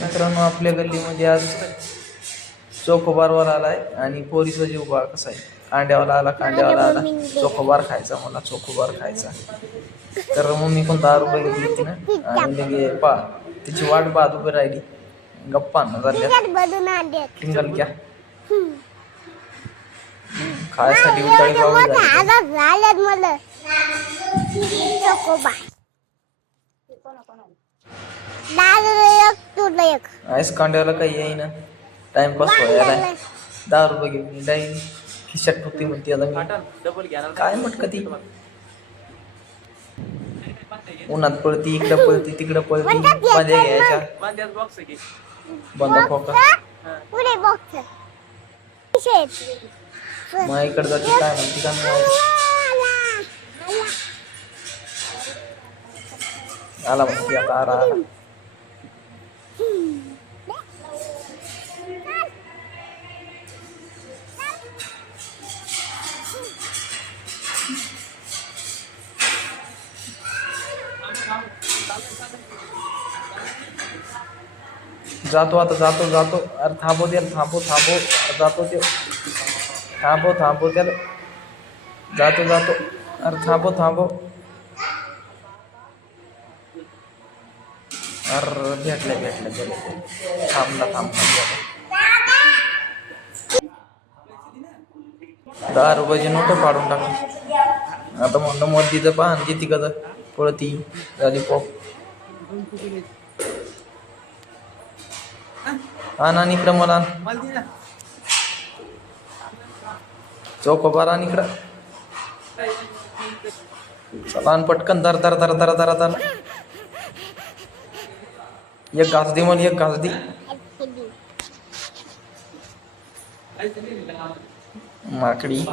मित्रांनो, आपल्या गल्लीमध्ये आज चोकोबारवर आलाय आणि पोरीचा जीव बा कसा आहे. कांड्यावाला आला, कांड्यावाला आला, चोकोबार खायचा, मला चोकोबार खायचा. तर मम्मी पण 10 रुपये घेतली होती ना, आणि लगे पा तिची वाट पाहत उभी राहिली. गप्पा न झाल्या टिंगल क्या खायसाठी उतळी पाहून आईस कांड्याला काही येईना, टाइमपास व्हायला. 10 रुपये घेऊन जाईन खिशात ठुकती म्हणते. आता मी काय म्हटक ती उन्हात पळती, इकडं पळती, तिकडं पळती. मध्ये घ्यायच्या बंद फोका मग इकडे जाते. काय म्हणते का आला म्हणते. आता आला आला. जातो आता, जातो जातो. अरे थांबव त्याला, थांबव थांबव. जातो ते, थांबव थांबव त्याला. जातो जातो. अरे थांबव थांबव. अरे भेटलं भेटलं गेलं. थांबला थांबला. 10 रुपयाची नोट काढून टाकली. आता म्हणलं मोदीचं पान किती कदा पळती झाली पॉप. आणि इकडं मला चौकोबार आणि इकडं चला पटकन. दर दर दर दर दर दर. एक घास दे मला, एक घास दे. माकडी